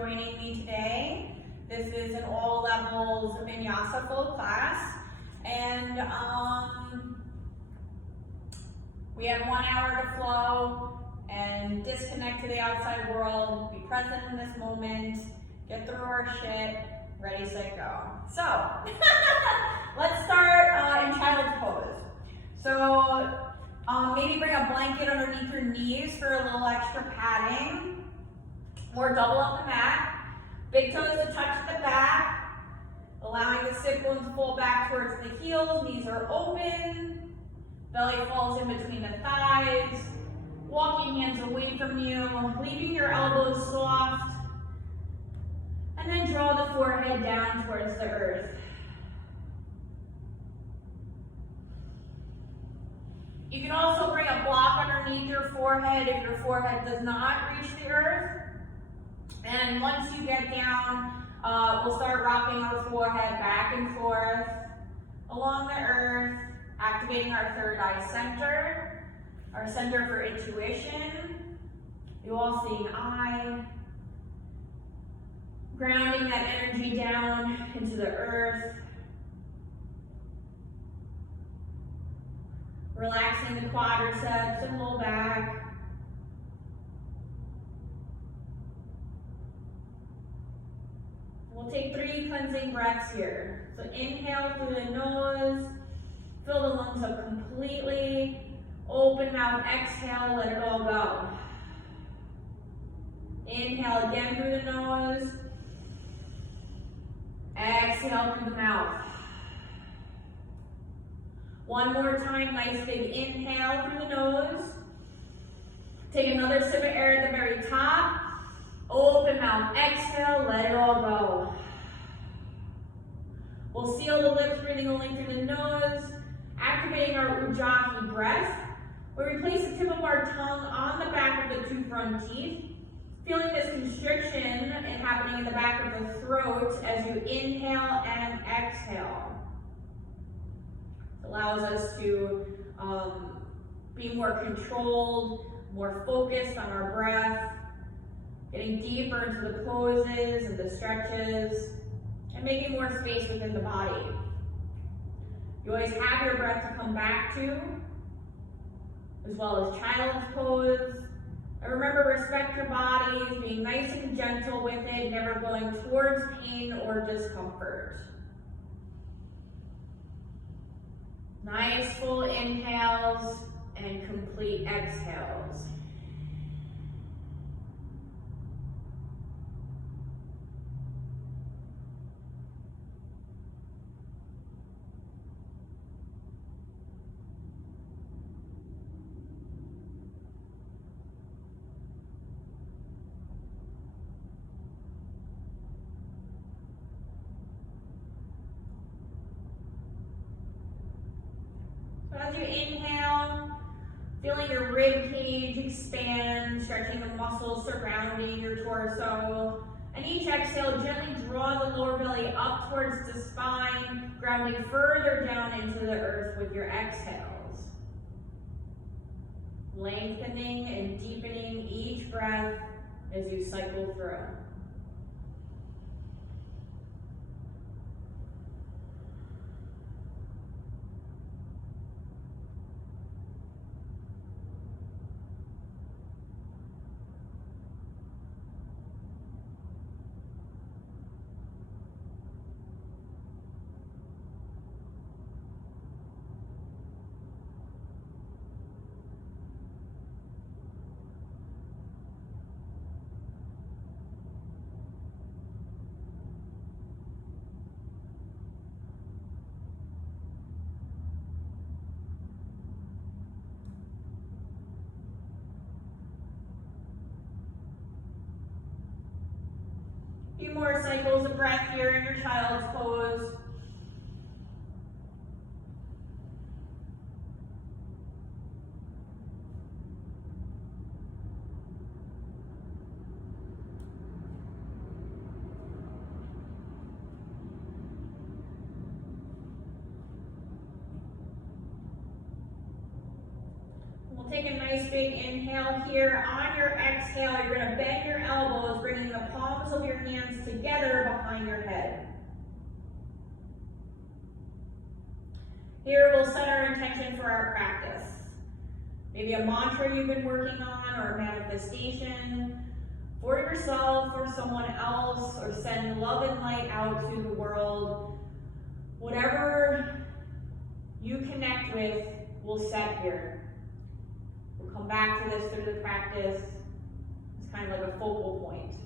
joining me today. This is an all levels Vinyasa full class, and we have 1 hour to flow and disconnect to the outside world, be present in this moment, get through our shit, ready, set, go. So, let's start in child's pose. So, maybe bring a blanket underneath your knees for a little extra padding, or double up the mat. Big toes to touch the back, allowing the sit bones to fall back towards the heels. Knees are open, belly falls in between the thighs. Walking hands away from you, leaving your elbows soft, and then draw the forehead down towards the earth. You can also bring a block underneath your forehead if your forehead does not reach the earth. And once you get down, we'll start rocking our forehead back and forth along the earth, activating our third eye center, our center for intuition, the all-seeing eye, grounding that energy down into the earth, relaxing the quadriceps and low back. We'll take 3 cleansing breaths here. So inhale through the nose, fill the lungs up completely. Open mouth, exhale, let it all go. Inhale again through the nose. Exhale through the mouth. One more time, nice big inhale through the nose. Take another sip of air at the very top. Open mouth, exhale, let it all go. We'll seal the lips, breathing only through the nose, activating our Ujjayi breath, where we place the tip of our tongue on the back of the 2 front teeth, feeling this constriction happening in the back of the throat as you inhale and exhale. It allows us to be more controlled, more focused on our breath, getting deeper into the poses and the stretches, and making more space within the body. You always have your breath to come back to, as well as child's pose. And remember, respect your bodies, being nice and gentle with it, never going towards pain or discomfort. Nice full inhales and complete exhales. As you inhale, feeling your rib cage expand, stretching the muscles surrounding your torso. And each exhale, gently draw the lower belly up towards the spine, grounding further down into the earth with your exhales. Lengthening and deepening each breath as you cycle through. Few more cycles of breath here in your child's pose. We'll take a nice big inhale here. On your exhale, you're going to bend your elbows, bringing the palms of your hands together behind your head. Here we'll set our intention for our practice. Maybe a mantra you've been working on, or a manifestation for yourself or someone else, or send love and light out to the world. Whatever you connect with, we'll set here. We'll come back to this through the practice. It's kind of like a focal point.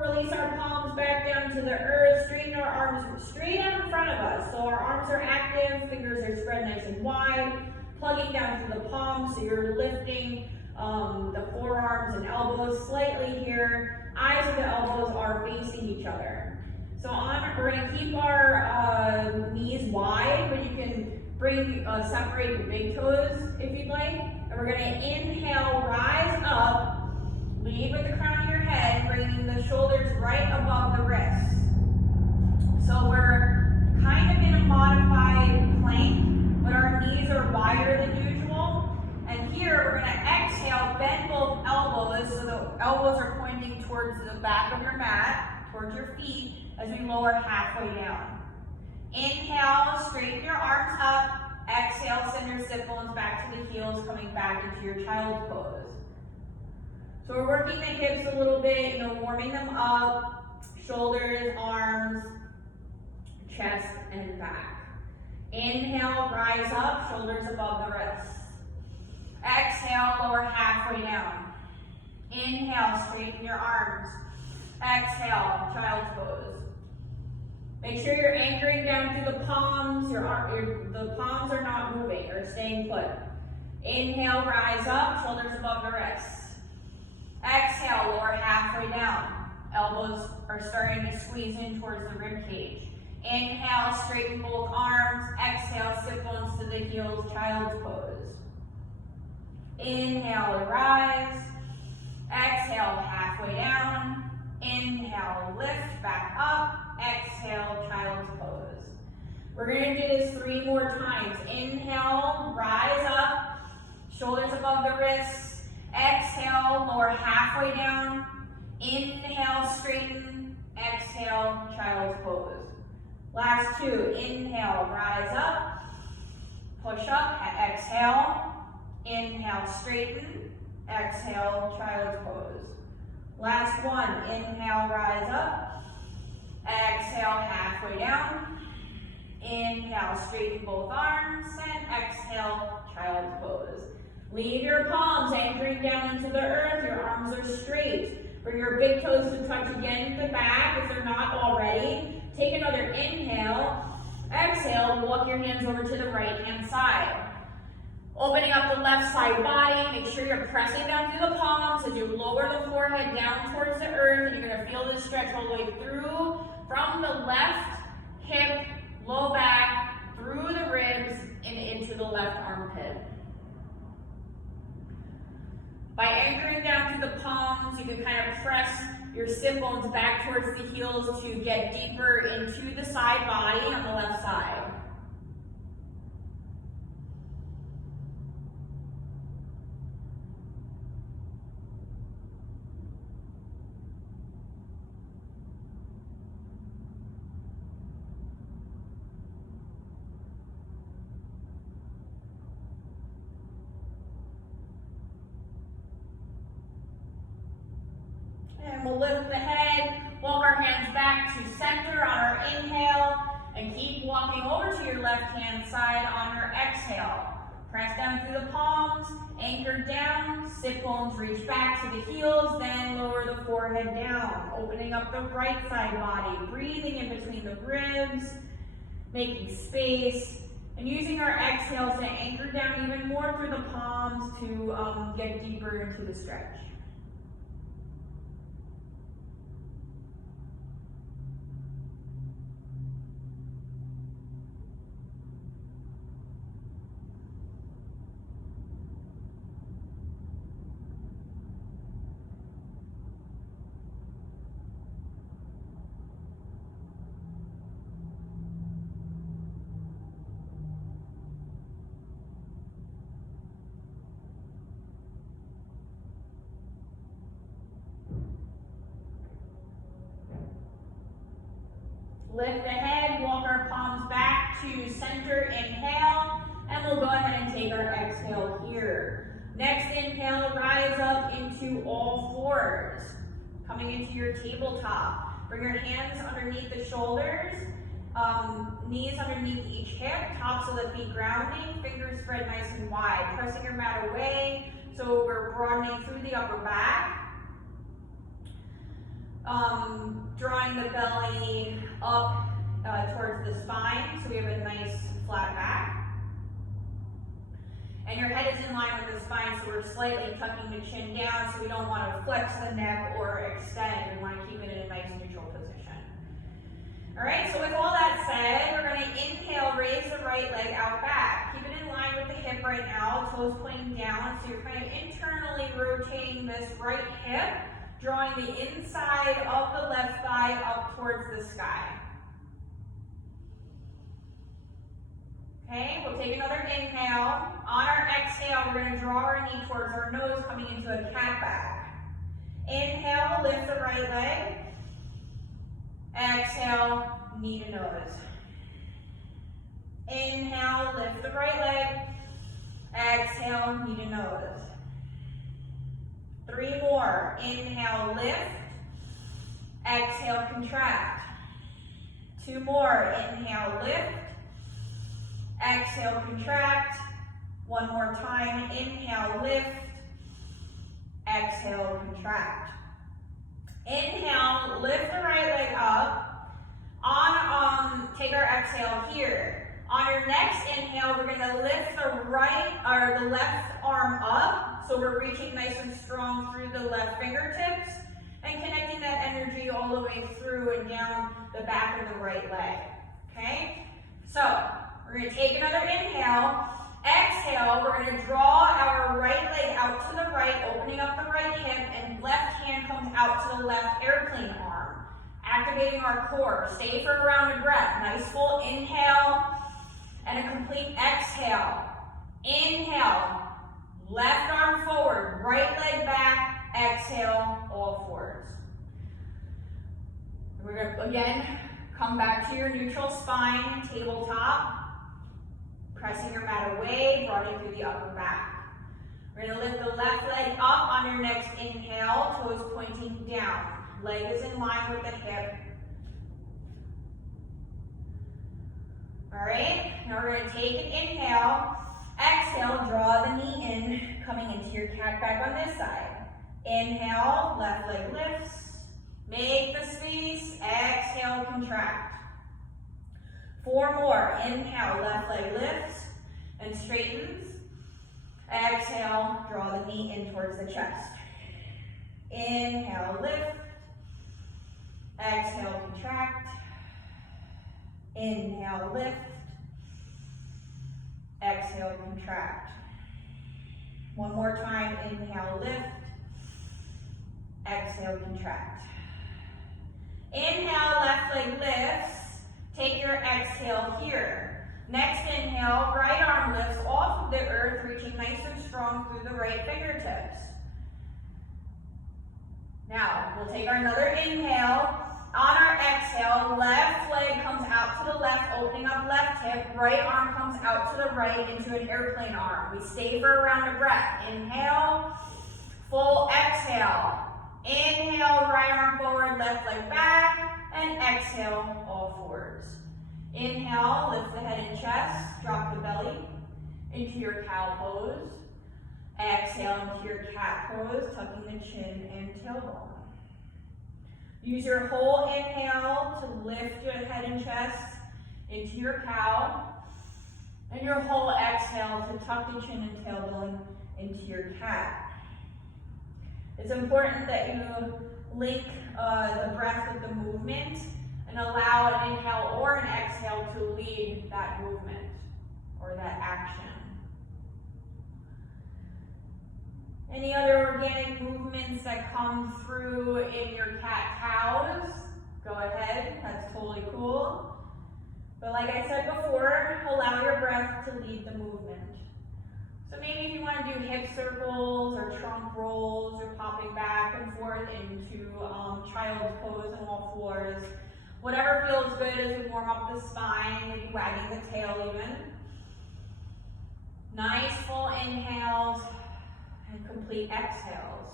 Release our palms back down to the earth, straighten our arms straight out in front of us. So our arms are active, fingers are spread nice and wide, plugging down through the palms, so you're lifting the forearms and elbows slightly here. Eyes of the elbows are facing each other. So we're going to keep our knees wide, but you can separate the big toes if you'd like. And we're going to inhale, rise up. Lead with the crown of your head, bringing the shoulders right above the wrists. So we're kind of in a modified plank, but our knees are wider than usual. And here we're going to exhale, bend both elbows, so the elbows are pointing towards the back of your mat, towards your feet, as we lower halfway down. Inhale, straighten your arms up. Exhale, send your sit bones back to the heels, coming back into your child's pose. So we're working the hips a little bit, warming them up, shoulders, arms, chest, and back. Inhale, rise up, shoulders above the wrists. Exhale, lower halfway down. Inhale, straighten your arms. Exhale, child's pose. Make sure you're anchoring down through the palms. The palms are not moving or staying put. Inhale, rise up, shoulders above the wrists. Exhale, lower halfway down. Elbows are starting to squeeze in towards the rib cage. Inhale, straighten both arms. Exhale, sit bones to the heels, child's pose. Inhale, rise. Exhale, halfway down. Inhale, lift back up. Exhale, child's pose. We're going to do this 3 more times. Inhale, rise up. Shoulders above the wrists. Exhale, lower halfway down. Inhale, straighten. Exhale, child's pose. Last 2. Inhale, rise up. Push up. Exhale. Inhale, straighten. Exhale, child's pose. Last 1. Inhale, rise up. Exhale, halfway down. Inhale, straighten both arms. And exhale, child's pose. Leave your palms anchoring down into the earth. Your arms are straight. Bring your big toes to touch again at the back if they're not already. Take another inhale. Exhale, walk your hands over to the right hand side. Opening up the left side body. Make sure you're pressing down through the palms as you lower the forehead down towards the earth. And you're going to feel this stretch all the way through from the left hip, low back, through the ribs, and into the left armpit. By anchoring down through the palms, you can kind of press your sit bones back towards the heels to get deeper into the side body on the left side. And we'll lift the head, walk our hands back to center on our inhale, and keep walking over to your left hand side on your exhale. Press down through the palms, anchor down, sit bones reach back to the heels, then lower the forehead down, opening up the right side body, breathing in between the ribs, making space, and using our exhales to anchor down even more through the palms to get deeper into the stretch. Lift the head, walk our palms back to center, inhale, and we'll go ahead and take our exhale here. Next inhale, rise up into all fours. Coming into your tabletop. Bring your hands underneath the shoulders, knees underneath each hip, tops of the feet grounding, fingers spread nice and wide. Pressing your mat away, so we're broadening through the upper back. Drawing the belly up towards the spine, so we have a nice flat back. And your head is in line with the spine, so we're slightly tucking the chin down, so we don't want to flex the neck or extend. We want to keep it in a nice neutral position. All right, so with all that said, we're going to inhale, raise the right leg out back. Keep it in line with the hip right now, toes pointing down, so you're kind of internally rotating this right hip, drawing the inside of the left thigh up towards the sky. Okay, we'll take another inhale. On our exhale, we're going to draw our knee towards our nose, coming into a cat back. Inhale, lift the right leg. Exhale, knee to nose. Inhale, lift the right leg. Exhale, knee to nose. 3 more. Inhale, lift. Exhale, contract. 2 more. Inhale, lift. Exhale, contract. 1 more time. Inhale, lift. Exhale, contract. Inhale, lift the right leg up. Take our exhale here. On your next inhale, we're going to lift the left arm up. So we're reaching nice and strong through the left fingertips and connecting that energy all the way through and down the back of the right leg. Okay? So we're going to take another inhale. Exhale, we're going to draw our right leg out to the right, opening up the right hip, and left hand comes out to the left airplane arm. Activating our core. Stay for a round of breath. Nice full inhale and a complete exhale. Inhale, left arm forward, right leg back, exhale, all fours. We're going to, again, come back to your neutral spine, tabletop. Pressing your mat away, broadening through the upper back. We're going to lift the left leg up on your next inhale, toes pointing down. Leg is in line with the hip. All right, now we're going to take an inhale. Exhale, draw the knee in, coming into your cat back on this side. Inhale, left leg lifts. Make the space. Exhale, contract. 4 more. Inhale, left leg lifts and straightens. Exhale, draw the knee in towards the chest. Inhale, lift. Exhale, contract. Inhale, lift. Exhale, contract. 1 more time. Inhale, lift. Exhale, contract. Inhale, left leg lifts. Take your exhale here. Next inhale, right arm lifts off of the earth, reaching nice and strong through the right fingertips. Now, we'll take another inhale. On our exhale, left leg comes out to the left, opening up left hip. Right arm comes out to the right into an airplane arm. We stay for a round of breath. Inhale, full exhale. Inhale, right arm forward, left leg back. And exhale, all fours. Inhale, lift the head and chest, drop the belly into your cow pose. Exhale into your cat pose, tucking the chin and tailbone. Use your whole inhale to lift your head and chest into your cow, and your whole exhale to tuck the chin and tailbone into your cat. It's important that you link the breath with the movement and allow an inhale or an exhale to lead that movement or that action. Any other organic movements that come through in your cat-cows, go ahead, that's totally cool. But like I said before, allow your breath to lead the movement. So maybe if you want to do hip circles or trunk rolls or popping back and forth into child's pose on all fours, Whatever feels good as we warm up the spine, maybe wagging the tail even. Nice full inhales and complete exhales.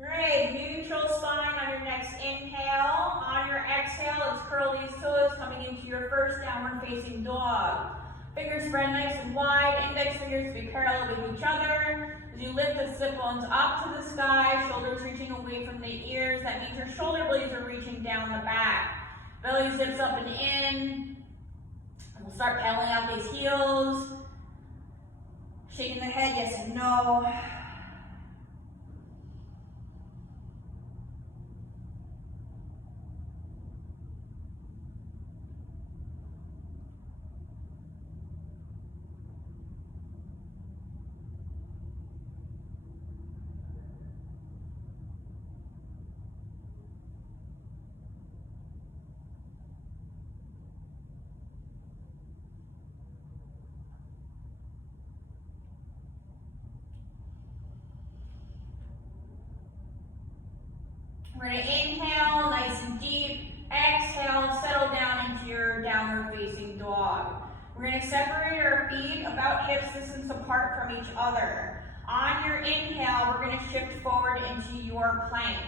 Great, neutral spine on your next inhale. On your exhale, let's curl these toes coming into your first downward facing dog. Fingers spread nice and wide, index fingers to be parallel with each other. As you lift the sit bones up to the sky, shoulders reaching away from the ears, that means your shoulder blades are reaching down the back. Belly zips up and in. And we'll start pedaling out these heels. Shaking the head, yes and no. We're going to inhale nice and deep, exhale, settle down into your downward facing dog. We're going to separate our feet about hips distance apart from each other. On your inhale, we're going to shift forward into your plank.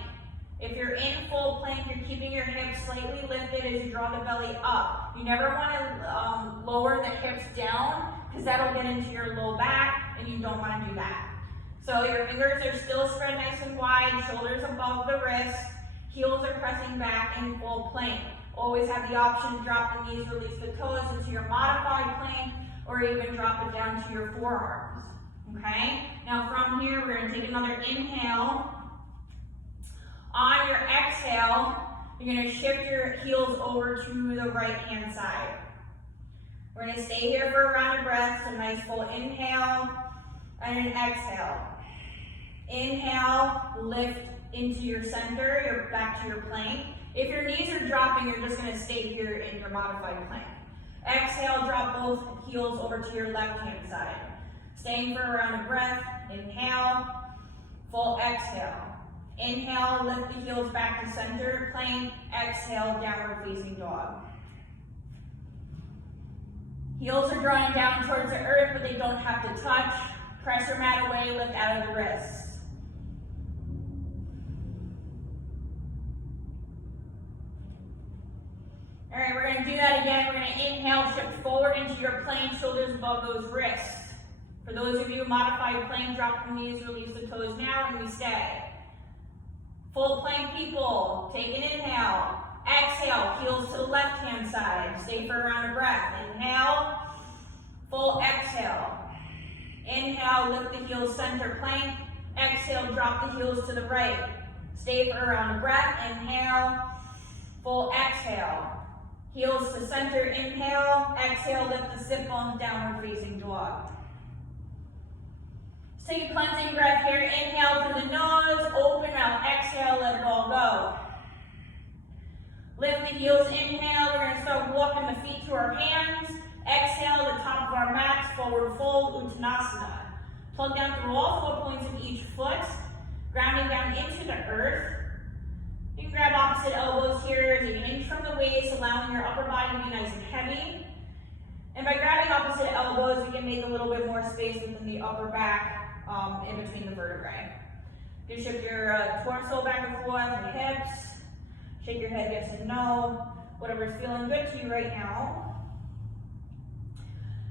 If you're in full plank, you're keeping your hips slightly lifted as you draw the belly up. You never want to lower the hips down because that'll get into your low back and you don't want to do that. So your fingers are still spread nice and wide, shoulders above the wrists, heels are pressing back in full plank. Always have the option to drop the knees, release the toes into your modified plank, or even drop it down to your forearms. Okay? Now from here, we're going to take another inhale. On your exhale, you're going to shift your heels over to the right hand side. We're going to stay here for a round of breath, so nice full inhale and an exhale. Inhale, lift into your center, you're back to your plank. If your knees are dropping, you're just going to stay here in your modified plank. Exhale, drop both heels over to your left hand side. Staying for a round of breath. Inhale, full exhale. Inhale, lift the heels back to center, plank. Exhale, downward facing dog. Heels are drawing down towards the earth, but they don't have to touch. Press your mat away, lift out of the wrists. All right, we're going to do that again. We're going to inhale, shift forward into your plank, shoulders above those wrists. For those of you modified plank, drop the knees, release the toes now, and we stay. Full plank people, take an inhale. Exhale, heels to the left hand side. Stay for a round of breath. Inhale, full exhale. Inhale, lift the heels, center plank. Exhale, drop the heels to the right. Stay for a round of breath. Inhale, full exhale. Heels to center, inhale. Exhale, lift the sit bones, downward facing dog. Take a cleansing breath here. Inhale through the nose, open mouth. Exhale, let it all go. Lift the heels, inhale. We're going to start walking the feet to our hands. Exhale, the top of our mats, forward fold, Uttanasana. Plug down through all 4 points of each foot, grounding down into the earth. You can grab opposite elbows here as you inch from the waist, allowing your upper body to be nice and heavy. And by grabbing opposite elbows, we can make a little bit more space within the upper back, in between the vertebrae. You can shift your torso back and forth and hips. Shake your head yes and no. Whatever's feeling good to you right now.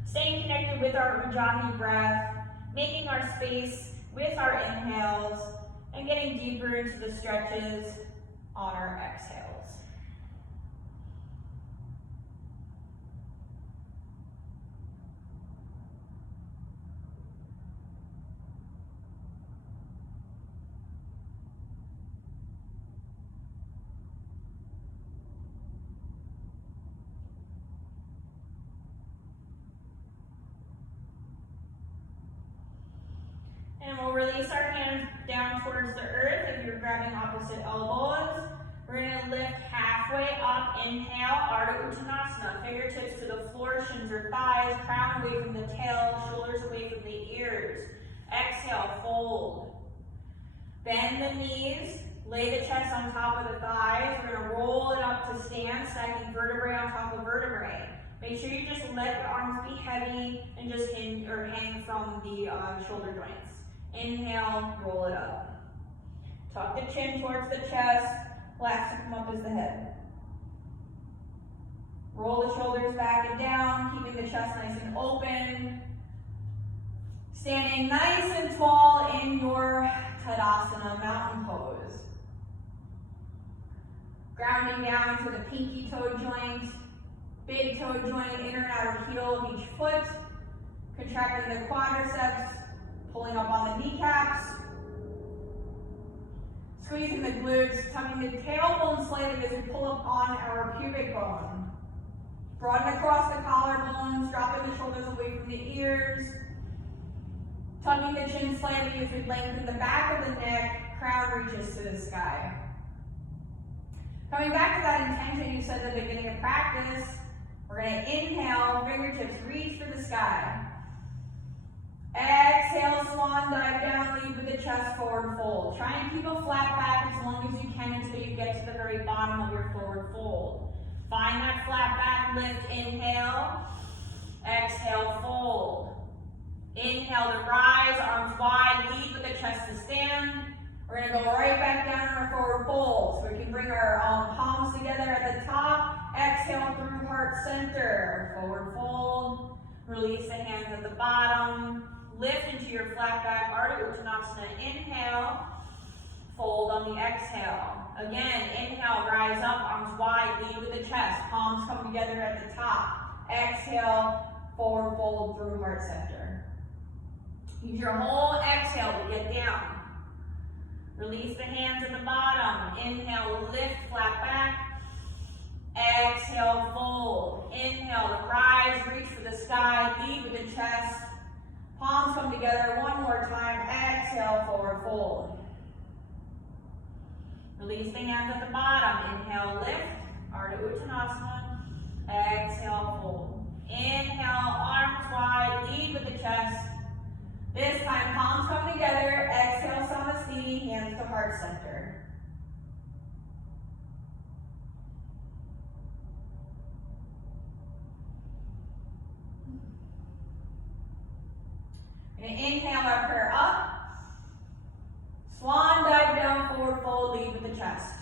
Staying connected with our Ujjayi breath, making our space with our inhales, and getting deeper into the stretches on our exhales. And we'll release our hands down towards the earth if you're grabbing opposite elbows. We're going to lift halfway up. Inhale, Ardha Uttanasana. Fingertips to the floor, shins or thighs, crown away from the tail, shoulders away from the ears. Exhale, fold. Bend the knees, lay the chest on top of the thighs. We're going to roll it up to stand, stacking vertebrae on top of vertebrae. Make sure you just let your arms be heavy and just hang from the shoulder joints. Inhale, roll it up. Tuck the chin towards the chest. Last to come up is the head. Roll the shoulders back and down, keeping the chest nice and open. Standing nice and tall in your Tadasana, mountain pose. Grounding down to the pinky toe joint, big toe joint, inner and outer heel of each foot. Contracting the quadriceps, pulling up on the kneecaps. Squeezing the glutes, tucking the tailbone slightly as we pull up on our pubic bone. Broaden across the collarbones, dropping the shoulders away from the ears. Tucking the chin slightly as we lengthen the back of the neck, crown reaches to the sky. Coming back to that intention you said at the beginning of practice, we're going to inhale, fingertips reach for the sky. Exhale, swan dive down, lead with the chest forward fold. Try and keep a flat back as long as you can until you get to the very bottom of your forward fold. Find that flat back lift, inhale. Exhale, fold. Inhale to rise, arms wide, lead with the chest to stand. We're going to go right back down in our forward fold. So we can bring our palms together at the top. Exhale through heart center. Forward fold. Release the hands at the bottom. Lift into your flat back, Ardha Uttanasana. Inhale. Fold on the exhale. Again, inhale, rise up, arms wide, lead with the chest. Palms come together at the top. Exhale, forward fold through heart center. Use your whole exhale to get down. Release the hands at the bottom. Inhale, lift, flat back. Exhale, fold. Inhale to rise, reach for the sky, lead with the chest. Palms come together one more time. Exhale, forward fold. Release the hands at the bottom. Inhale, lift, Ardha Uttanasana. Exhale, fold. Inhale, arms wide, lead with the chest. This time, palms come together. Exhale, Samasthini, hands to heart center. We're going to inhale our prayer up. Swan dive down, forward fold, lead with the chest.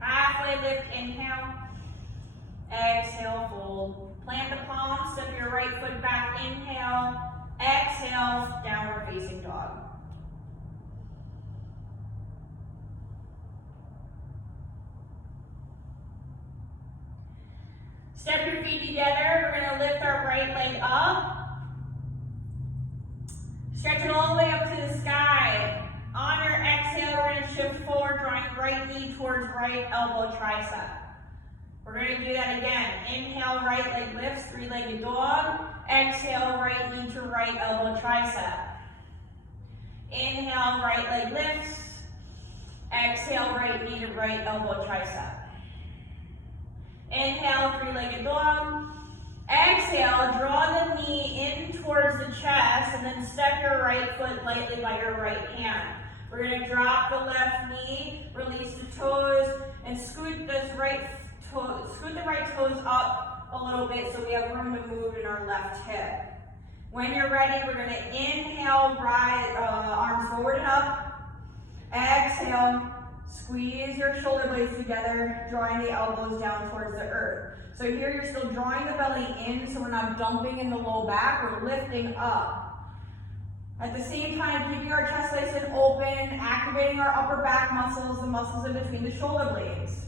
Halfway lift, inhale. Exhale, fold. Plant the palms, step your right foot back, inhale. Exhale, downward facing dog. Step your feet together. We're going to lift our right leg up. Stretch it all the way up to the sky. On your exhale, we're going to shift forward, drawing right knee towards right elbow tricep. We're going to do that again. Inhale, right leg lifts, three-legged dog. Exhale, right knee to right elbow tricep. Inhale, right leg lifts. Exhale, right knee to right elbow tricep. Inhale, three-legged dog. Exhale, draw the knee in towards the chest and then step your right foot lightly by your right hand. We're going to drop the left knee, release the toes, and scoot the right toes up a little bit so we have room to move in our left hip. When you're ready, we're going to inhale, arms forward and up. Exhale, squeeze your shoulder blades together, drawing the elbows down towards the earth. So here you're still drawing the belly in, so we're not dumping in the low back, we're lifting up. At the same time, keeping our chest nice and open, activating our upper back muscles, the muscles in between the shoulder blades.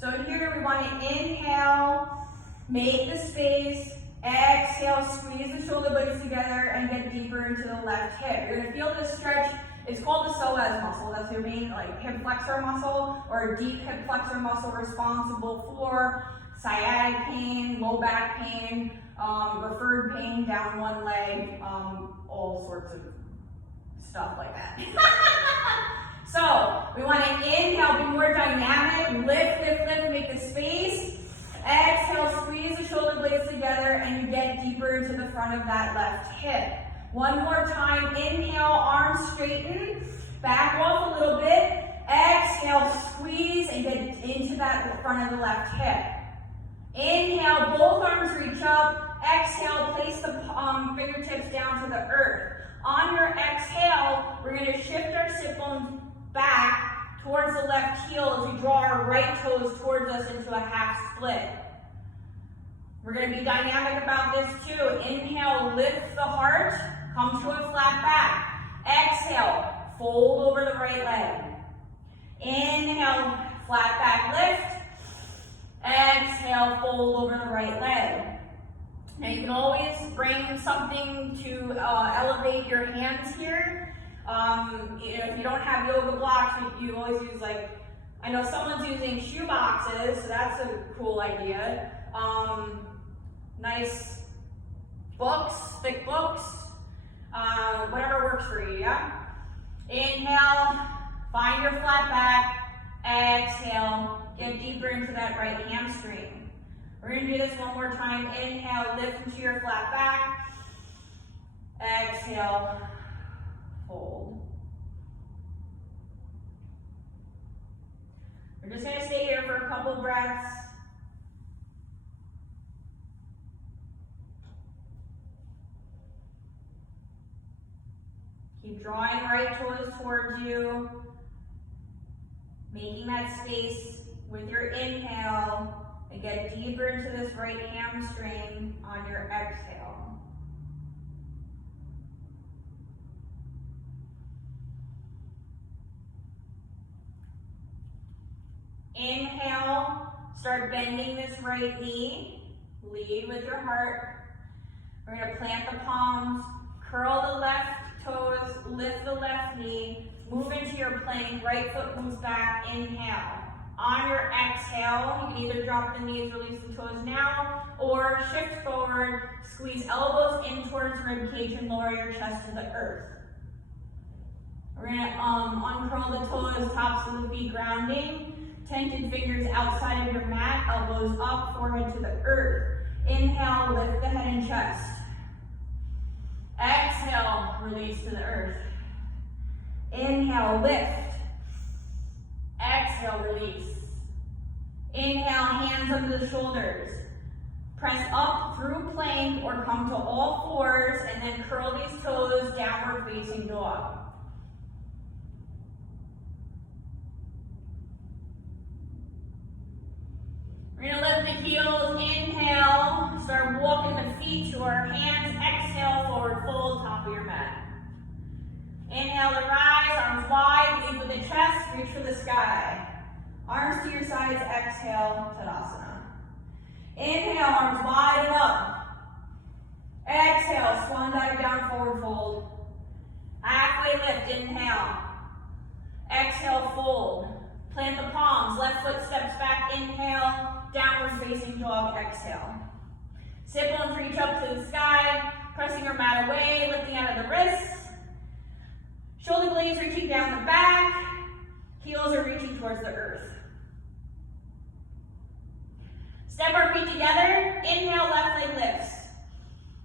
So here we want to inhale, make the space, exhale, squeeze the shoulder blades together and get deeper into the left hip. You're going to feel this stretch. It's called the psoas muscle. That's your main hip flexor muscle, or deep hip flexor muscle, responsible for sciatic pain, low back pain, referred pain down one leg, all sorts of stuff like that. So we want to inhale, be more dynamic, lift, lift, lift, make the space. Exhale, squeeze the shoulder blades together and you get deeper into the front of that left hip. One more time, inhale, arms straighten, back off a little bit. Exhale, squeeze and get into that front of the left hip. Inhale, both arms reach up. Exhale, place the fingertips down to the earth. On your exhale, we're going to shift our sit bones back towards the left heel as we draw our right toes towards us into a half split. We're going to be dynamic about this too. Inhale, lift the heart, come to a flat back. Exhale, fold over the right leg. Inhale, flat back lift. Exhale, fold over the right leg. Now you can always bring something to elevate your hands here. If you don't have yoga blocks, you always use I know someone's using shoe boxes, so that's a cool idea. Nice books, thick books, whatever works for you, yeah? Inhale, find your flat back. Exhale, get deeper into that right hamstring. We're going to do this one more time. Inhale, lift into your flat back. Exhale, fold. We're just going to stay here for a couple breaths. Keep drawing right toes towards you. Making that space with your inhale and get deeper into this right hamstring on your exhale. Inhale, start bending this right knee. Lead with your heart. We're going to plant the palms, curl the left toes, lift the left knee. Move into your plank, right foot moves back, inhale. On your exhale, you can either drop the knees, release the toes now, or shift forward, squeeze elbows in towards rib cage and lower your chest to the earth. We're gonna uncurl the toes, tops of the feet grounding, tented fingers outside of your mat, elbows up, forehead to the earth. Inhale, lift the head and chest. Exhale, release to the earth. Inhale, lift. Exhale, release. Inhale, hands under the shoulders. Press up through plank or come to all fours and then curl these toes, downward facing dog. We're going to lift the heels, inhale, start walking the feet to our hands, exhale, forward fold, top of your mat. Inhale to rise, arms wide, lead with the chest, reach for the sky. Arms to your sides, exhale, Tadasana. Inhale, arms wide and up. Exhale, swan dive down, forward fold. Halfway lift, inhale. Exhale, fold. Plant the palms, left foot steps back, inhale, downward facing dog, exhale. Sit bones reach up to the sky, pressing your mat away, lifting out of the wrists. Shoulder blades reaching down the back, heels are reaching towards the earth. Step our feet together, inhale, left leg lifts.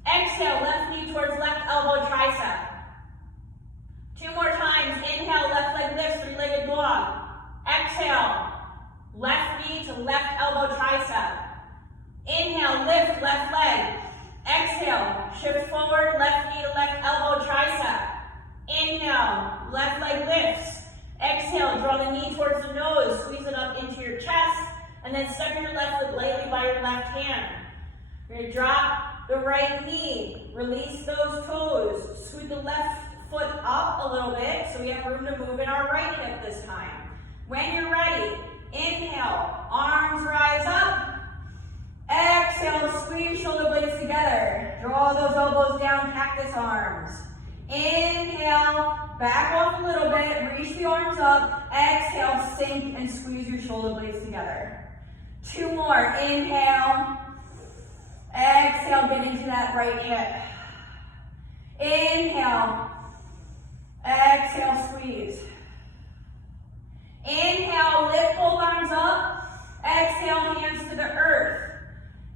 Exhale, left knee towards left elbow, tricep. Two more times, inhale, left leg lifts, three-legged dog. Exhale, left knee to left elbow, tricep. Inhale, lift, left leg. Exhale, shift forward, left knee to left elbow, tricep. Inhale, left leg lifts. And then step your left foot lightly by your left hand. You're going to drop the right knee. Release those toes. Scoot the left foot up a little bit so we have room to move in our right hip this time. When you're ready, inhale, arms rise up. Exhale, squeeze shoulder blades together. Draw those elbows down, cactus arms. Inhale, back off a little bit, reach the arms up. Exhale, sink and squeeze your shoulder blades together. 2 more, inhale. Exhale, get into that right hip. Inhale. Exhale, squeeze. Inhale, lift both arms up. Exhale, hands to the earth.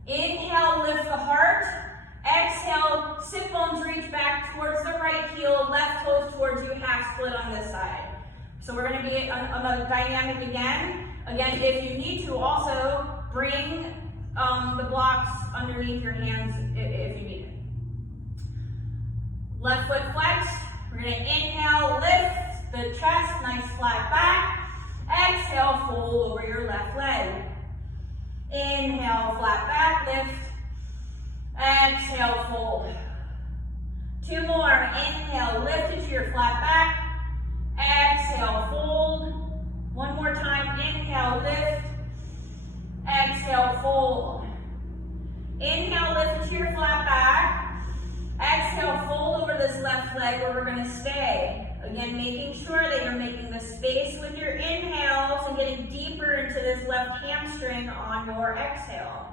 Inhale, lift the heart. Exhale, sit bones reach back towards the right heel, left toes towards you, half split on this side. So we're going to be on the dynamic again. Again, if you need to, also bring the blocks underneath your hands if you need it. Left foot flexed. We're going to inhale, lift the chest, nice flat back. Exhale, fold over your left leg. Inhale, flat back, lift. Exhale, fold. 2 more. Inhale, lift it to your flat back. Exhale, fold. 1 more time. Inhale, lift. Exhale, fold. Inhale, lift it to your flat back. Exhale, fold over this left leg where we're going to stay. Again, making sure that you're making the space with your inhales and getting deeper into this left hamstring on your exhale.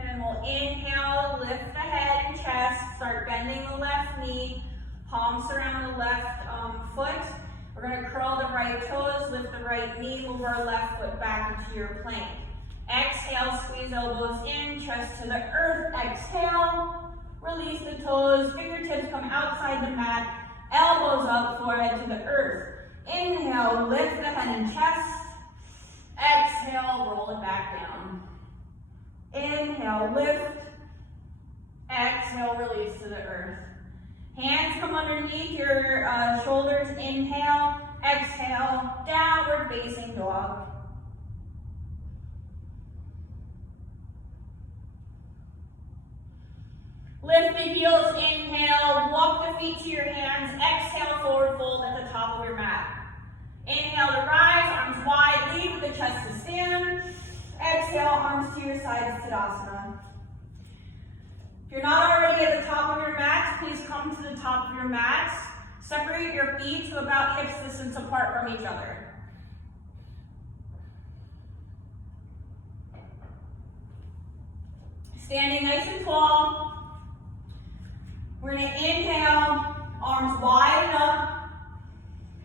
And we'll inhale, lift the head and chest, start bending the left knee, palms around the left foot. We're going to curl the right toes, lift the right knee, move our left foot back into your plank. Exhale, squeeze elbows in, chest to the earth. Exhale, release the toes, fingertips come outside the mat, elbows up, forehead to the earth. Inhale, lift the head and chest. Exhale, roll it back down. Inhale, lift. Exhale, release to the earth. Hands come underneath your shoulders. Inhale, exhale, downward facing dog. Lift the heels, inhale, walk the feet to your hands. Exhale, forward fold at the top of your mat. Inhale to rise, arms wide, lead with the chest to stand. Exhale, arms to your sides, Tadasana. If you're not already at the top of your mats, please come to the top of your mats. Separate your feet to about hip distance apart from each other. Standing nice and tall. We're going to inhale, arms wide up.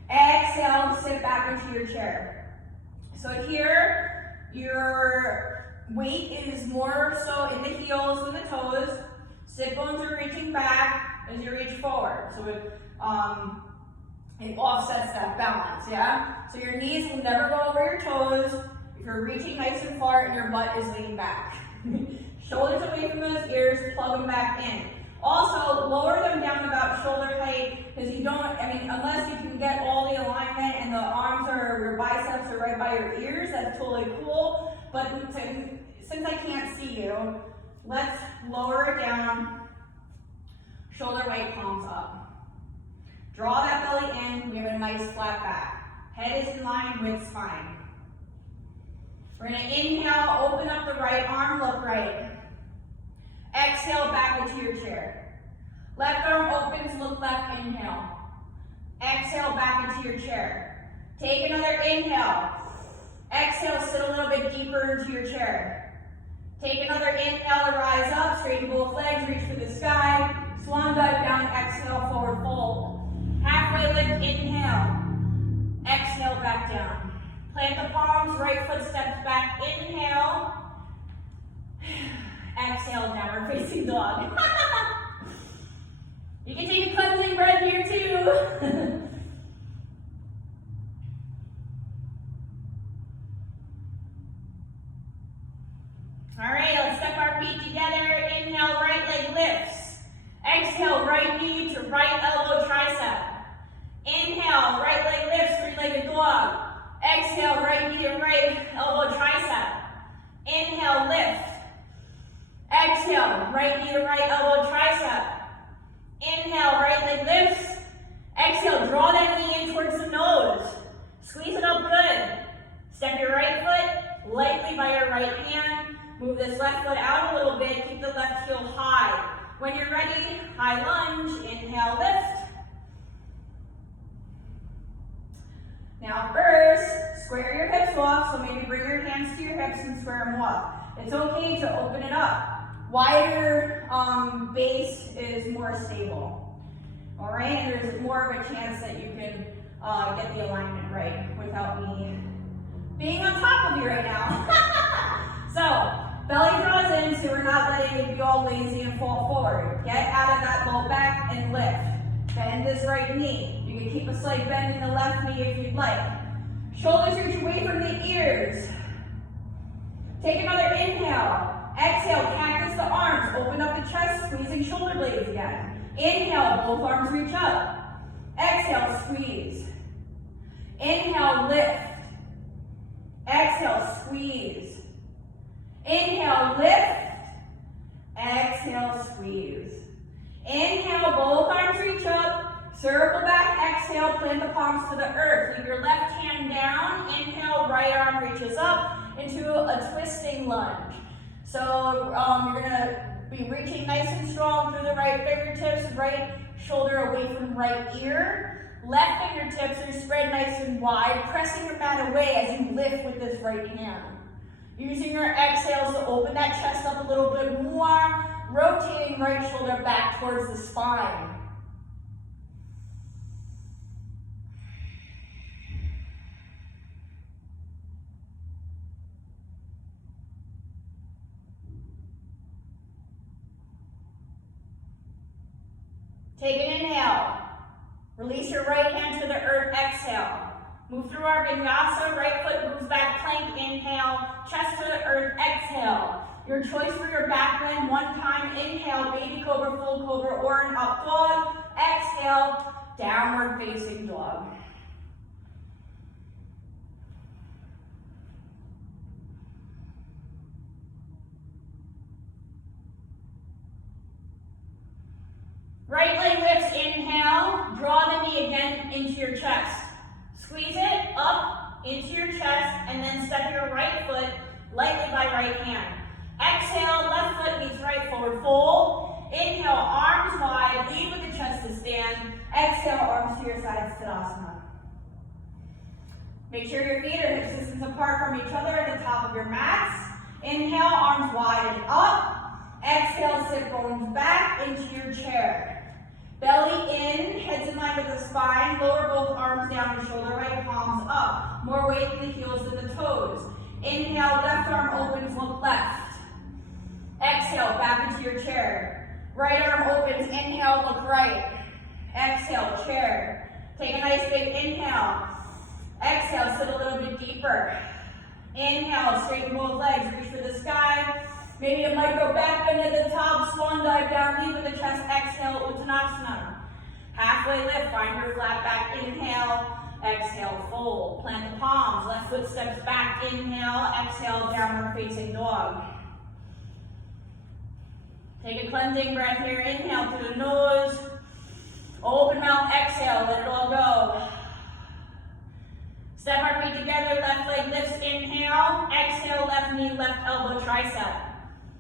Exhale, sit back into your chair. So here, your weight is more so in the heels than the toes. Sit bones are reaching back as you reach forward. So it offsets that balance, yeah? So your knees will never go over your toes if you're reaching nice and far and your butt is leaning back. Shoulders away from those ears, plug them back in. Also, lower them down about shoulder height, because you don't, unless you can get all the alignment and the arms or your biceps are right by your ears, that's totally cool. But since I can't see you, let's lower it down, shoulder weight, palms up. Draw that belly in, we have a nice flat back. Head is in line with spine. We're gonna inhale, open up the right arm, look right. Exhale, back into your chair. Left arm opens, look left, inhale. Exhale, back into your chair. Take another inhale. Exhale, sit a little bit deeper into your chair. Take another inhale to rise up, straighten both legs, reach for the sky. Swan dive down, exhale, forward fold. Halfway lift, inhale. Exhale, back down. Plant the palms, right foot steps back, inhale. Exhale, downward facing dog. You can take a cleansing breath here too. Exhale, right knee to right elbow tricep. Inhale, right leg lifts, three-legged dog. Exhale, right knee to right elbow tricep. Inhale, lift. Exhale, right knee to right elbow tricep. Inhale, right leg lifts. Exhale, draw that knee in towards the nose. Squeeze it up good. Step your right foot lightly by your right hand. Move this left foot out a little bit. Keep the left heel high. When you're ready, high lunge. Inhale, lift. Now first, square your hips off. So maybe bring your hands to your hips and square them off. It's okay to open it up. Wider base is more stable. All right, and there's more of a chance that you can get the alignment right without me being on top of you right now. So, belly draws in, so we're not letting it be all lazy and fall forward. Get out of that low back and lift. Bend this right knee. You can keep a slight bend in the left knee if you'd like. Shoulders reach away from the ears. Take another inhale. Exhale, cactus the arms. Open up the chest, squeezing shoulder blades again. Inhale, both arms reach up. Exhale, squeeze. Inhale, lift. Exhale, squeeze. Inhale, lift. Exhale, squeeze. Inhale, both arms reach up. Circle back, exhale, plant the palms to the earth. Leave your left hand down. Inhale, right arm reaches up into a twisting lunge. So you're gonna be reaching nice and strong through the right fingertips, right shoulder away from right ear. Left fingertips are spread nice and wide, pressing your mat away as you lift with this right hand. Using your exhales to open that chest up a little bit more, rotating right shoulder back towards the spine. Take an inhale. Release your right hand to the earth, exhale. Move through our Vinyasa, right foot moves back, plank, inhale. Chest to the earth, exhale. Your choice for your back bend, one time, inhale, baby cobra, full cobra, or an up dog. Exhale, downward facing dog. Right leg lifts, inhale, draw the knee again into your chest. Squeeze it up into your chest and then step your right foot lightly by right hand. Exhale, left foot meets right forward fold. Inhale, arms wide, lead with the chest to stand. Exhale, arms to your side, Tadasana. Make sure your feet are hip distance apart from each other at the top of your mats. Inhale, arms wide and up. Exhale, sit bones back into your chair. Belly in, heads in line with the spine, lower both arms down and shoulder right palms up. More weight in the heels than the toes. Inhale, left arm opens, look left. Exhale, back into your chair. Right arm opens, inhale, look right. Exhale, chair. Take a nice big inhale. Exhale, sit a little bit deeper. Inhale, straighten both legs, reach for the sky. Maybe a micro back bend at the top, swan dive down, lead with the chest, exhale, Uttanasana. Halfway lift, find your flat back, inhale, exhale, fold. Plant the palms, left foot steps back, inhale, exhale, downward facing dog. Take a cleansing breath here, inhale through the nose, open mouth, exhale, let it all go. Step our feet together, left leg lifts, inhale, exhale, left knee, left elbow, tricep.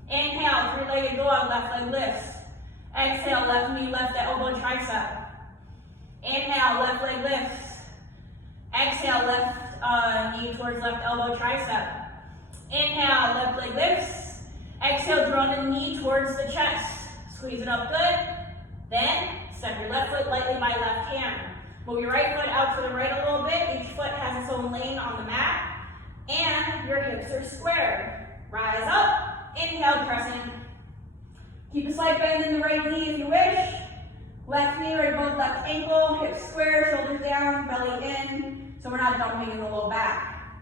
Inhale, three-legged dog, left leg lifts. Exhale, left knee, left elbow, tricep. Inhale, left leg lifts. Exhale, left knee towards left elbow, tricep. Inhale, left leg lifts. Exhale, draw the knee towards the chest. Squeeze it up good. Then, step your left foot lightly by left hand. Move your right foot out to the right a little bit. Each foot has its own lane on the mat. And your hips are squared. Rise up. Inhale, crescent. Keep a slight bend in the right knee if you wish. Left knee or both left ankle, hips square, shoulders down, belly in, so we're not dumping in the low back.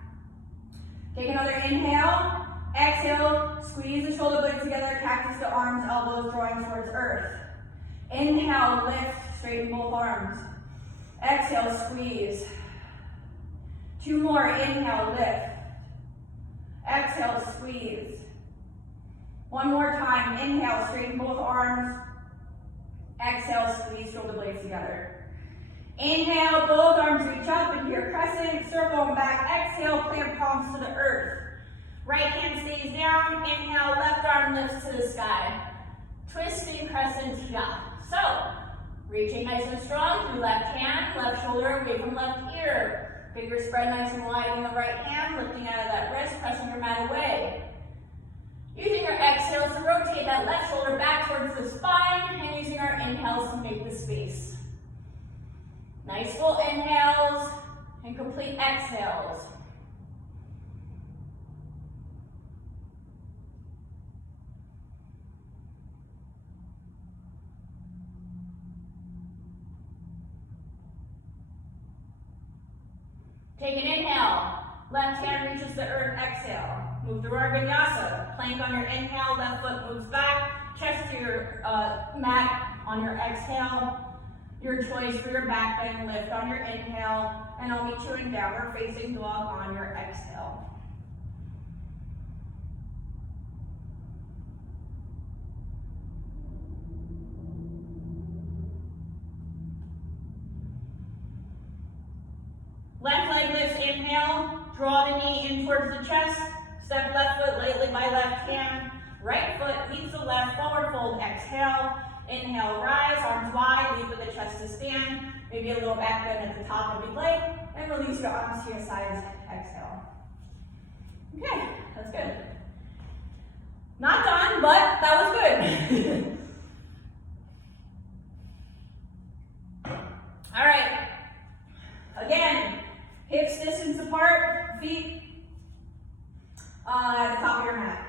Take another inhale. Exhale, squeeze the shoulder blades together, cactus the arms, elbows drawing towards earth. Inhale, lift, straighten both arms. Exhale, squeeze. 2 more, inhale, lift. Exhale, squeeze. 1 more time, inhale, straighten both arms. Exhale, squeeze shoulder blades together. Inhale, both arms reach up into your crescent, circle them back. Exhale, plant palms to the earth. Right hand stays down. Inhale, left arm lifts to the sky. Twisting crescent here. So, reaching nice and strong through left hand, left shoulder away from left ear. Finger spread nice and wide in the right hand, lifting out of that wrist, pressing your mat away. Using your exhales to rotate that left shoulder back towards the spine, and using our inhales to make the space. Nice full inhales and complete exhales. Take an inhale. Left hand reaches the earth, exhale. Move through our Vinyasa. Plank on your inhale, left foot moves back. Chest to your mat on your exhale. Your choice for your back bend, lift on your inhale, and I'll meet you in downward facing dog on your exhale. Left leg lifts, inhale, draw the knee in towards the chest, step left foot lightly by left hand, right foot meets the left, forward fold, exhale, inhale, rise, arms wide, lead with the chest to stand, maybe a little back bend at the top if you'd like, and release your arms to your sides, exhale. Okay, that's good. Not done, but that was good. All right, again, hips distance apart, feet at the top of your mat.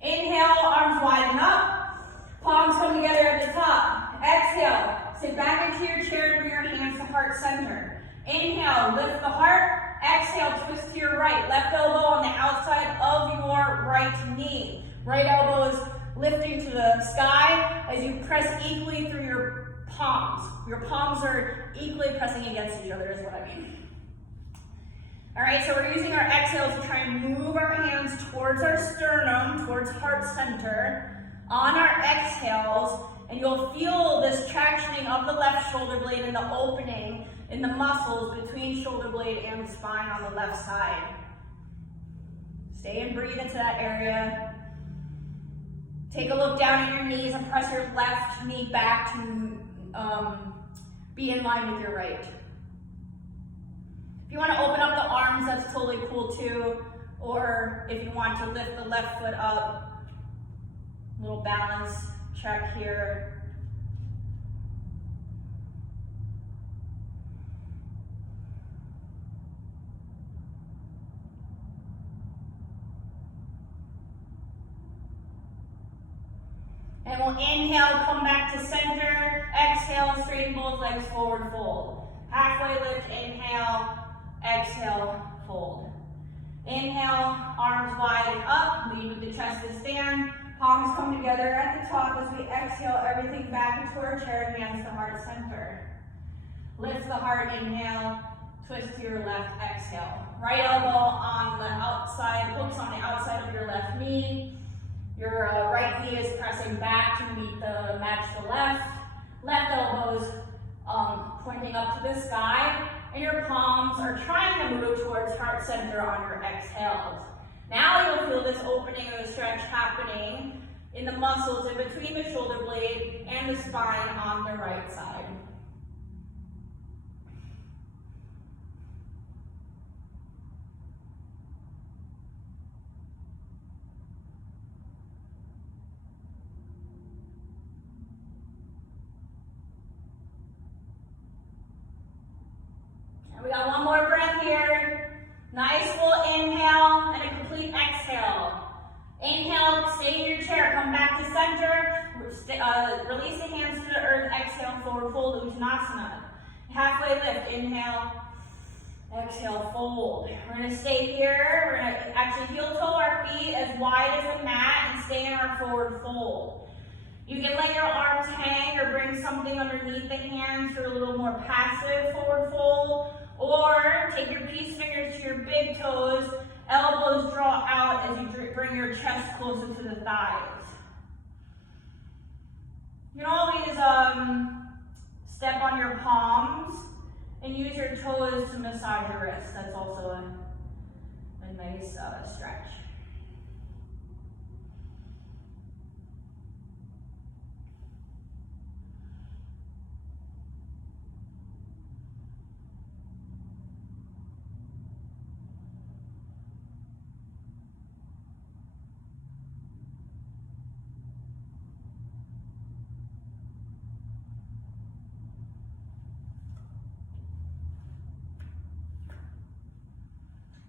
Inhale, arms widen up, palms come together at the top. Exhale, sit back into your chair and bring your hands to heart center. Inhale, lift the heart. Exhale, twist to your right. Left elbow on the outside of your right knee. Right elbow is lifting to the sky as you press equally through your palms. Your palms are equally pressing against each other is what I mean. All right, so we're using our exhales to try and move our hands towards our sternum, towards heart center. On our exhales, and you'll feel this tractioning of the left shoulder blade and the opening in the muscles between shoulder blade and spine on the left side. Stay and breathe into that area. Take a look down at your knees and press your left knee back to be in line with your right. If you want to open up the arms, that's totally cool too. Or if you want to lift the left foot up, little balance check here. And we'll inhale, come back to center. Exhale, straighten both legs, forward fold. Halfway lift, inhale, exhale, fold. Inhale, arms wide and up, lead with the chest to stand. Palms come together at the top as we exhale everything back into our chair, hands to heart center. Lift the heart, inhale, twist to your left, exhale. Right elbow on the outside, hooks on the outside of your left knee. Your right knee is pressing back to meet the match the left. Left elbows pointing up to the sky, and your palms are trying to move towards heart center on your exhales. Now you'll feel this opening of the stretch happening in the muscles in between the shoulder blade and the spine on the right side. And we got one more breath here. Nice full inhale and a complete exhale. Inhale, stay in your chair, come back to center, release the hands to the earth, exhale, forward fold, Uttanasana. Halfway lift, inhale, exhale, fold. We're gonna stay here, we're gonna actually heel toe our feet as wide as the mat and stay in our forward fold. You can let your arms hang or something underneath the hands for a little more passive forward fold, or take your peace fingers to your big toes, elbows draw out as you bring your chest closer to the thighs. You can always step on your palms and use your toes to massage your wrists. That's also a nice stretch.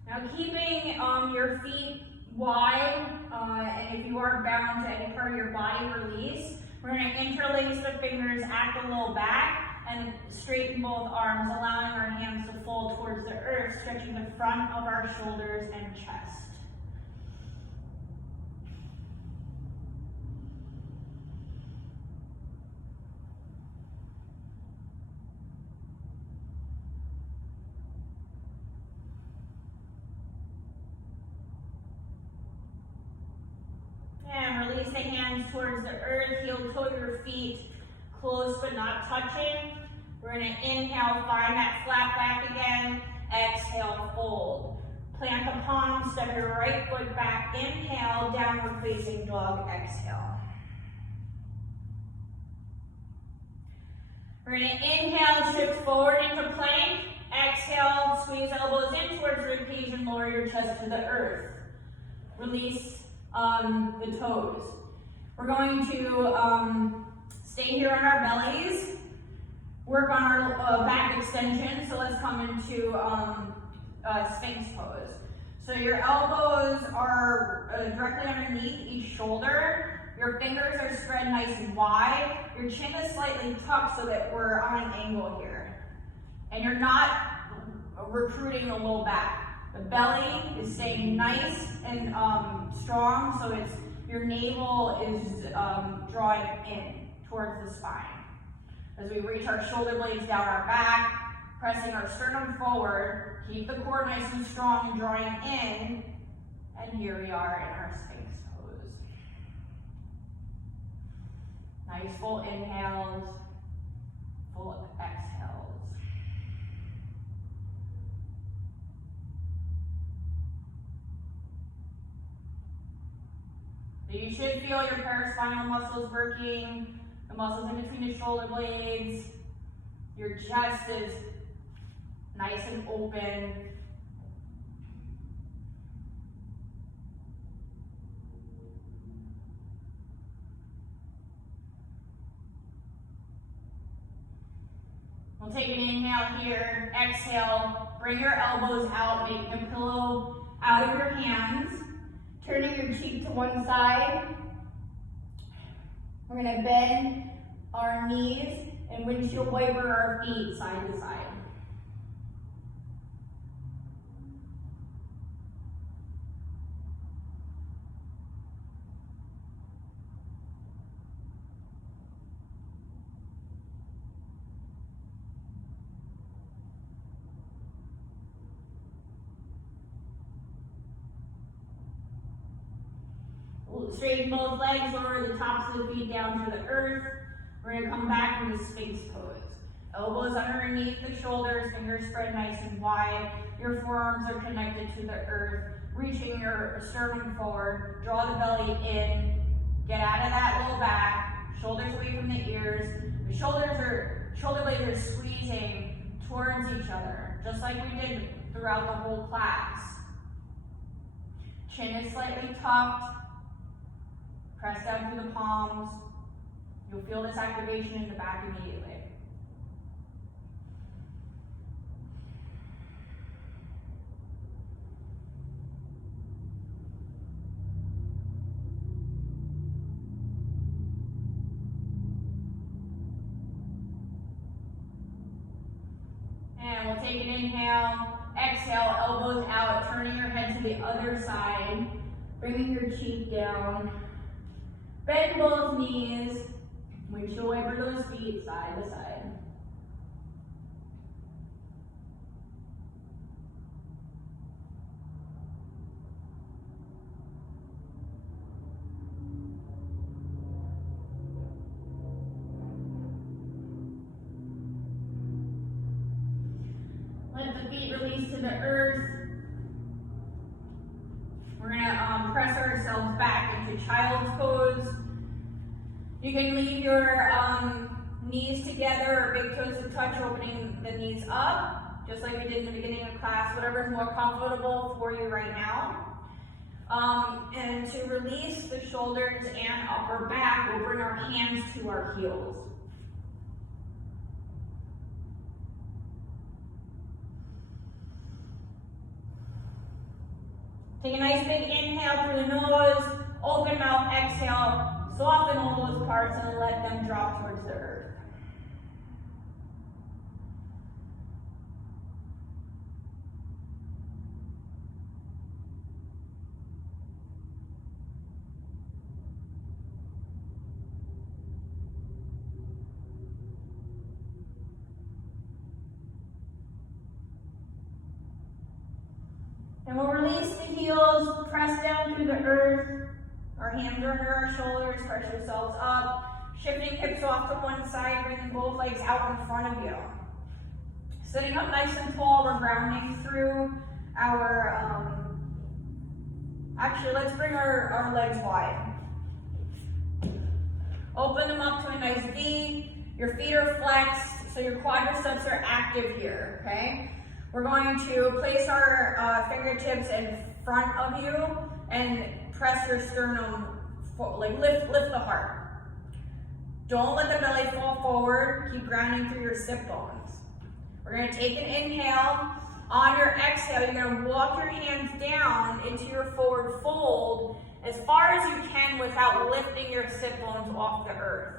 Now keeping your feet wide, and if you are bound to any part of your body, release. We're going to interlace the fingers at the low back and straighten both arms, allowing our hands to fold towards the earth, stretching the front of our shoulders and chest. Release the hands towards the earth, heel toe your feet close but not touching. We're going to inhale, find that flat back again. Exhale, fold. Plant the palms, step your right foot back. Inhale, downward facing dog. Exhale. We're going to inhale, shift forward into plank. Exhale, squeeze elbows in towards rib cage and lower your chest to the earth. Release the toes. We're going to stay here on our bellies, work on our back extension. So let's come into Sphinx pose. So your elbows are directly underneath each shoulder. Your fingers are spread nice and wide. Your chin is slightly tucked so that we're on an angle here. And you're not recruiting the low back. The belly is staying nice and strong, so your navel is drawing in towards the spine. As we reach our shoulder blades down our back, pressing our sternum forward, keep the core nice and strong, drawing in, and here we are in our Sphinx pose. Nice full inhales, full exhales. You should feel your paraspinal muscles working, the muscles in between the shoulder blades. Your chest is nice and open. We'll take an inhale here. Exhale, bring your elbows out, making a pillow out of your hands. Turning your cheek to one side. We're going to bend our knees and windshield wiper our feet side to side. Straighten both legs, lower the tops of the feet down to the earth. We're going to come back into Sphinx pose. Elbows underneath the shoulders, fingers spread nice and wide. Your forearms are connected to the earth. Reaching your sternum forward, draw the belly in, get out of that low back, shoulders away from the ears. The shoulder blades are squeezing towards each other, just like we did throughout the whole class. Chin is slightly tucked. Press down through the palms. You'll feel this activation in the back immediately. And we'll take an inhale, exhale, elbows out, turning your head to the other side, bringing your cheek down. Bend both knees, Windshield wiper those feet side to side. Let the feet release to the earth. We're gonna press ourselves back into child's pose. You can leave your knees together or big toes to touch, opening the knees up, just like we did in the beginning of class, whatever is more comfortable for you right now. And to release the shoulders and upper back, we'll bring our hands to our heels. Take a nice big inhale through the nose, open mouth, exhale, soften all those parts and let them drop towards the earth. And we'll release the heels, press down through the earth. Our hands are under our shoulders, press yourselves up. Shifting hips off to one side, bringing both legs out in front of you. Sitting up nice and tall, we're grounding through our, actually let's bring our legs wide. Open them up to a nice V. Your feet are flexed, so your quadriceps are active here, okay? We're going to place our fingertips in front of you and press your sternum, like lift the heart. Don't let the belly fall forward. Keep grounding through your sit bones. We're gonna take an inhale. On your exhale, you're gonna walk your hands down into your forward fold as far as you can without lifting your sit bones off the earth.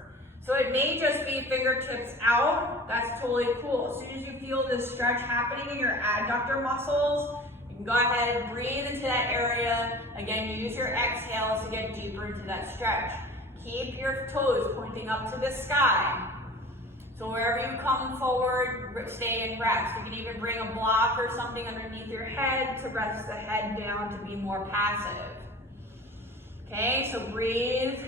So it may just be fingertips out. That's totally cool. As soon as you feel this stretch happening in your adductor muscles, you can go ahead and breathe into that area. Again, you use your exhales to get deeper into that stretch. Keep your toes pointing up to the sky. So wherever you come forward, stay in rest. You can even bring a block or something underneath your head to rest the head down to be more passive. Okay, so breathe.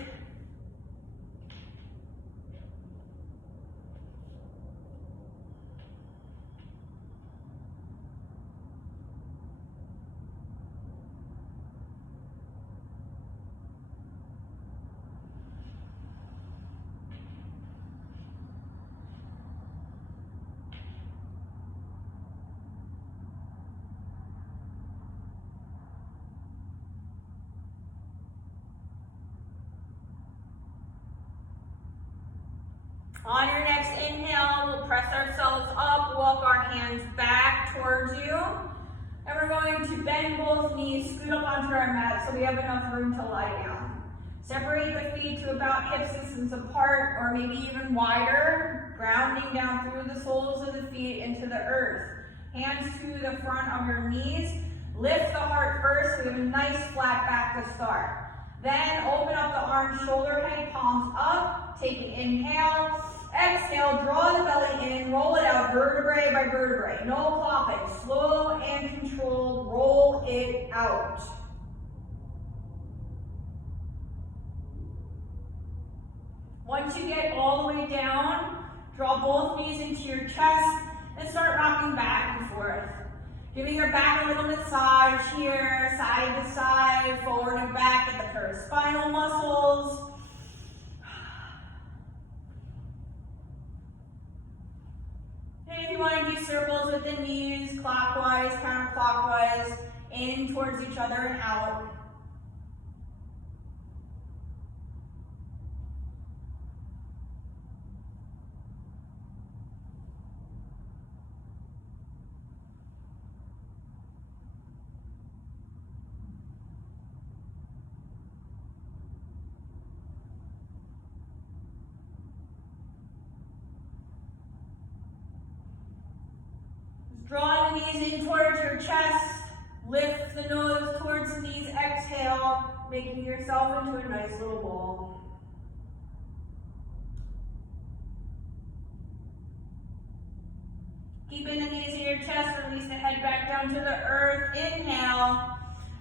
On your next inhale, we'll press ourselves up, walk our hands back towards you. And we're going to bend both knees, scoot up onto our mat so we have enough room to lie down. Separate the feet to about hip distance apart or maybe even wider, grounding down through the soles of the feet into the earth. Hands to the front of your knees. Lift the heart first so we have a nice flat back to start. Then open up the arms, shoulder height, palms up. Take an inhale. Exhale, draw the belly in, roll it out vertebrae by vertebrae. No plopping, slow and controlled, roll it out. Once you get all the way down, draw both knees into your chest and start rocking back and forth. Giving your back a little massage here, side to side, forward and back at the paraspinal muscles. And if you want to do circles with the knees, clockwise, counterclockwise, in towards each other and out. Draw the knees in towards your chest. Lift the nose towards the knees. Exhale, making yourself into a nice little ball. Keeping the knees in your chest, release the head back down to the earth. Inhale,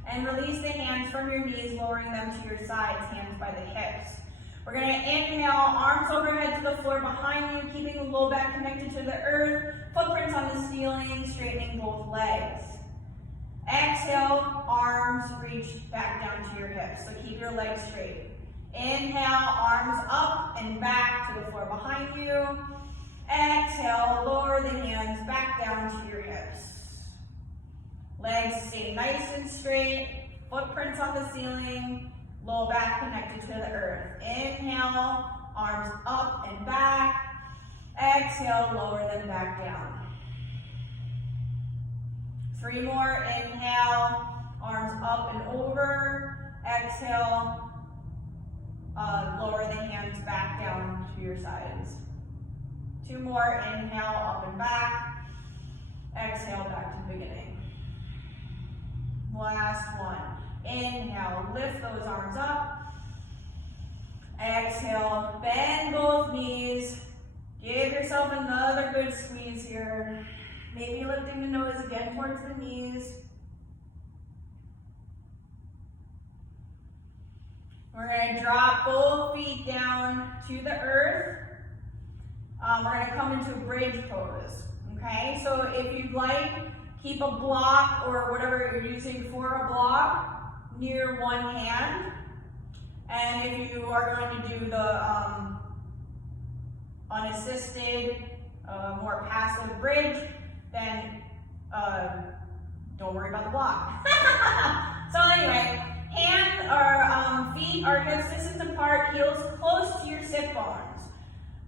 and release the hands from your knees, lowering them to your sides, hands by the hips. We're gonna inhale, arms overhead to the floor behind you, keeping the low back connected to the earth, footprints on the ceiling, straightening both legs. Exhale, arms reach back down to your hips, so keep your legs straight. Inhale, arms up and back to the floor behind you. Exhale, lower the hands back down to your hips. Legs stay nice and straight, footprints on the ceiling, low back connected to the earth. Inhale, arms up and back. Exhale, lower them back down. 3 more, inhale, arms up and over. Exhale, lower the hands back down to your sides. 2 more, inhale, up and back. Exhale, back to the beginning. Last one. Inhale, lift those arms up. Exhale, bend both knees. Give yourself another good squeeze here. Maybe lifting the nose again towards the knees. We're going to drop both feet down to the earth. We're going to come into a bridge pose. Okay, so if you'd like, keep a block or whatever you're using for a block near one hand. And if you are going to do the unassisted, more passive bridge, then don't worry about the block. So anyway, hands or feet are hips distance apart, heels close to your sit bones.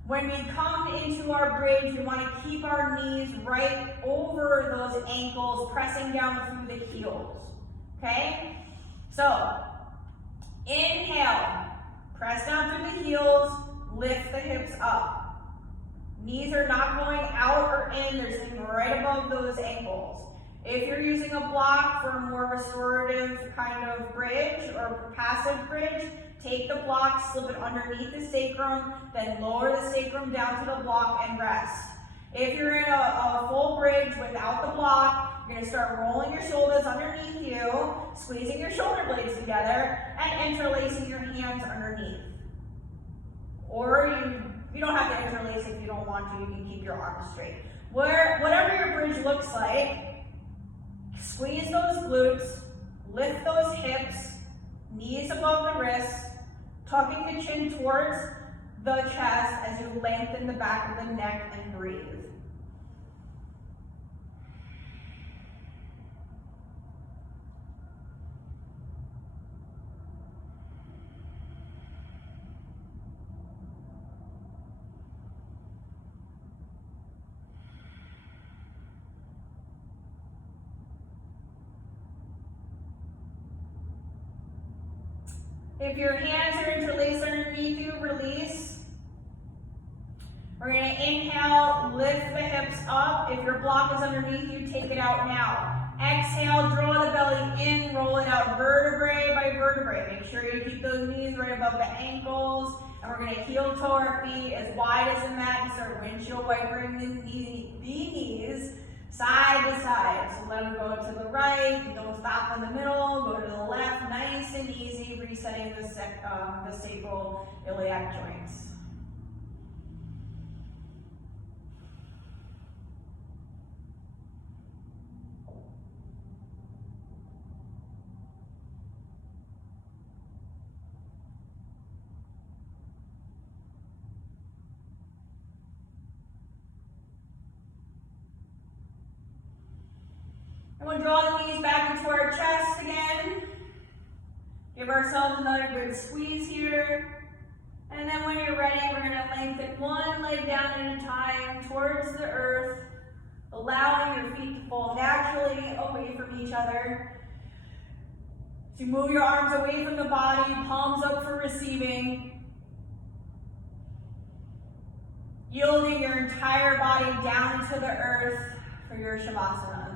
When we come into our bridge, we want to keep our knees right over those ankles, pressing down through the heels. Okay? So, inhale, press down through the heels, lift the hips up. Knees are not going out or in, they're sitting right above those ankles. If you're using a block for a more restorative kind of bridge or passive bridge, take the block, slip it underneath the sacrum, then lower the sacrum down to the block and rest. If you're in a full bridge without the block, you're going to start rolling your shoulders underneath you, squeezing your shoulder blades together, and interlacing your hands underneath. Or you don't have to interlace if you don't want to, you can keep your arms straight. Whatever your bridge looks like, squeeze those glutes, lift those hips, knees above the wrists, tucking the chin towards the chest as you lengthen the back of the neck and breathe. If your hands are interlaced underneath you, release. We're going to inhale, lift the hips up. If your block is underneath you, take it out now. Exhale, draw the belly in, roll it out vertebrae by vertebrae. Make sure you keep those knees right above the ankles. And we're going to heel toe our feet as wide as the mat and start windshield wipering the knees side to side. So let them go to the right, don't stop in the middle, go to the left, nice and easy, resetting the sacral iliac joints. And we'll draw the knees back into our chest again. Give ourselves another good squeeze here. And then when you're ready, we're going to lengthen one leg down at a time towards the earth, allowing your feet to fall naturally away from each other. So you move your arms away from the body, palms up for receiving. Yielding your entire body down to the earth for your Shavasana.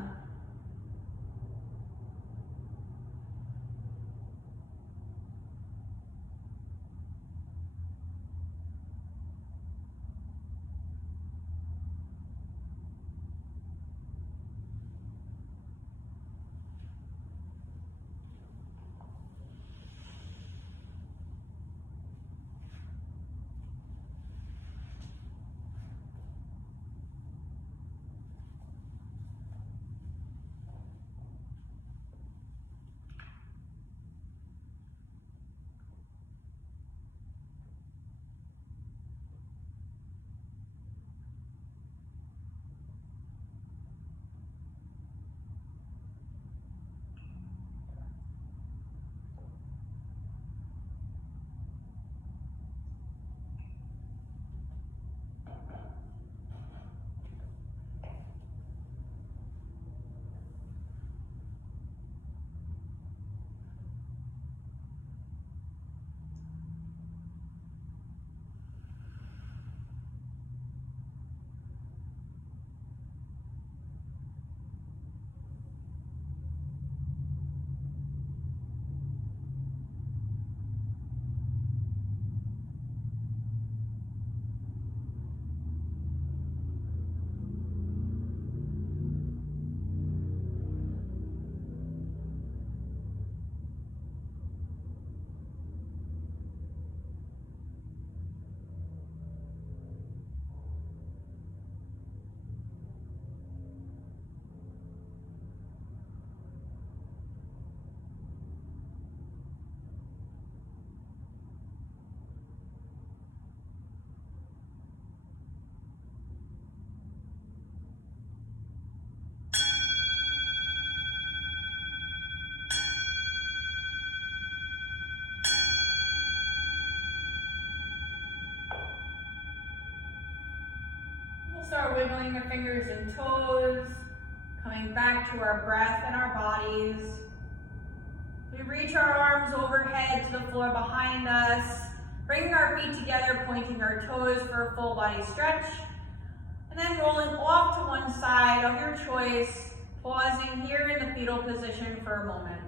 Start wiggling the fingers and toes, coming back to our breath and our bodies. We reach our arms overhead to the floor behind us, bringing our feet together, pointing our toes for a full body stretch, and then rolling off to one side of your choice, pausing here in the fetal position for a moment.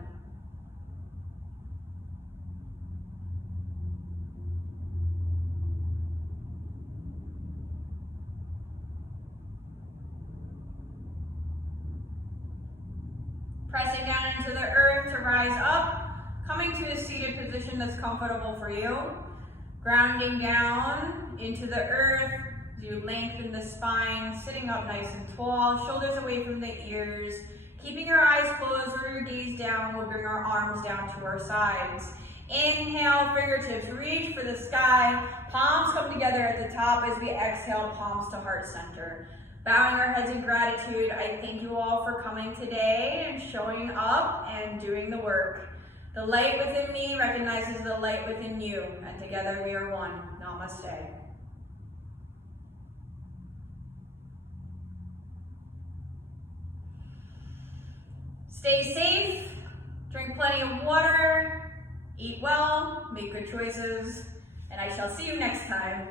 Pressing down into the earth to rise up, coming to a seated position that's comfortable for you. Grounding down into the earth as you lengthen the spine, sitting up nice and tall, shoulders away from the ears. Keeping your eyes closed or your gaze down, we'll bring our arms down to our sides. Inhale, fingertips reach for the sky. Palms come together at the top as we exhale, palms to heart center. Bowing our heads in gratitude, I thank you all for coming today and showing up and doing the work. The light within me recognizes the light within you, and together we are one. Namaste. Stay safe, drink plenty of water, eat well, make good choices, and I shall see you next time.